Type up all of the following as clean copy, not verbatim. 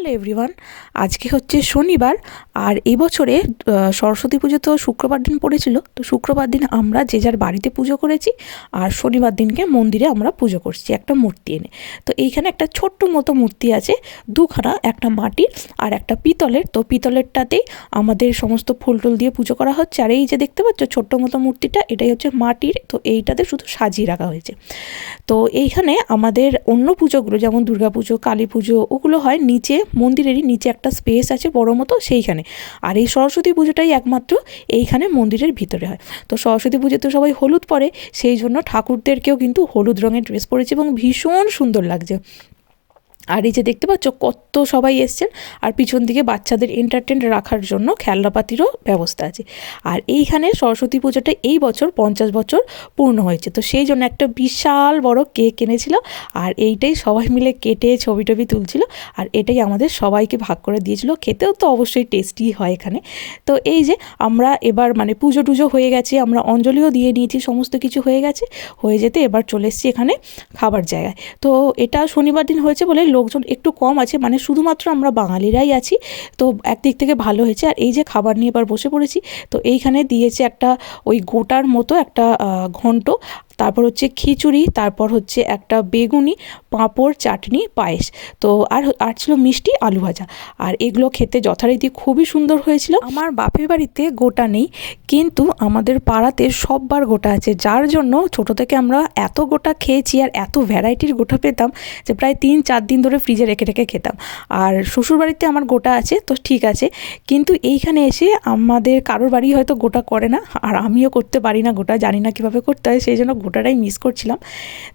Hello everyone, আজকে হচ্ছে শনিবার। আর এই বছরে সরস্বতী পুজো তো শুক্রবার দিন পড়েছিল। তো শুক্রবার দিন আমরা যে যার বাড়িতে পুজো করেছি, আর শনিবার দিনকে মন্দিরে আমরা পুজো করছি একটা মূর্তি এনে। তো এইখানে একটা ছোট্ট মতো মূর্তি আছে দুখানা, একটা মাটির আর একটা পিতলের। তো পিতলেরটাতেই আমাদের সমস্ত ফুল টুল দিয়ে পুজো করা হচ্ছে। আর এই যে দেখতে পাচ্ছ ছোট্ট মতো মূর্তিটা, এটাই হচ্ছে মাটির। তো এইটাতে শুধু সাজিয়ে রাখা হয়েছে। তো এইখানে আমাদের অন্য পুজোগুলো যেমন দুর্গা পুজো, কালী পুজো, ওগুলো হয় নিচে, মন্দিরেরই নিচে একটা স্পেস আছে বড় মতো সেইখানে। আর এই সরস্বতী পুজোটাই একমাত্র এইখানে মন্দিরের ভিতরে হয়। তো সরস্বতী পুজোতে সবাই হলুদ পরে, সেই জন্য ঠাকুরদেরকেও কিন্তু হলুদ রঙের ড্রেস পরেছে এবং ভীষণ সুন্দর লাগছে। আর এই যে দেখতে পাচ্ছ কত সবাই এসছেন। আর পিছন দিকে বাচ্চাদের এন্টারটেন রাখার জন্য খেলনাপাতিরও ব্যবস্থা আছে। আর এইখানে সরস্বতী পুজোটা এই বছর 50 বছর পূর্ণ হয়েছে। তো সেই জন্য একটা বিশাল বড় কেক এনেছিল। আর এইটাই সবাই মিলে কেটে ছবি টবি তুলছিল। আর এটাই আমাদের সবাইকে ভাগ করে দিয়েছিল। খেতেও তো অবশ্যই টেস্টি হয় এখানে। তো এই যে আমরা এবার মানে পুজো টুজো হয়ে গেছে, আমরা অঞ্জলিও দিয়ে নিয়েছি, সমস্ত কিছু হয়ে গেছে। হয়ে যেতে এবার চলে এসেছি এখানে খাবার জায়গায়। তো এটা শনিবার দিন হয়েছে বলে লোকজন একটু কম আছে, মানে শুধুমাত্র আমরা বাঙালিরাই আছি। তো একদিক থেকে ভালো হয়েছে। আর এই যে খাবার নিয়ে এবার বসে পড়েছি। তো এইখানে দিয়েছে একটা ওই গোটার মতো একটা ঘন্ট, তারপর হচ্ছে খিচুড়ি, তারপর হচ্ছে একটা বেগুনি, পাঁপড়, চাটনি, পায়েস। তো আর ছিল মিষ্টি, আলু ভাজা। আর এগুলো খেতে যথারীতি খুবই সুন্দর হয়েছিল। আমার বাপের বাড়িতে গোটা নেই, কিন্তু আমাদের পাড়াতে সববার গোটা আছে, যার জন্য ছোট থেকে আমরা এত গোটা খেয়েছি আর এত ভ্যারাইটির গোটা পেতাম যে প্রায় 3-4 দিন ধরে ফ্রিজে রেখে রেখে খেতাম। আর শ্বশুরবাড়িতে আমার গোটা আছে, তো ঠিক আছে। কিন্তু এইখানে এসে আমাদের কারোর বাড়ি হয়তো গোটা করে না, আর আমিও করতে পারি না গোটা, জানি না কীভাবে করতে হয়, সেই জন্য গোটাটাই মিস করছিলাম।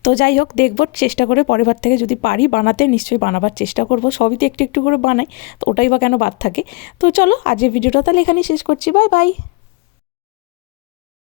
তো যাই হোক, দেখব চেষ্টা করে পরের বার থেকে যদি পারি বানাতে, নিশ্চয়ই বানাবার চেষ্টা করব। সবই তো একটু একটু করে বানাই, তো ওটাই বা কেন বাদ থাকে। তো চলো আজকের ভিডিওটা তাহলে এখানেই শেষ করছি। Bye bye.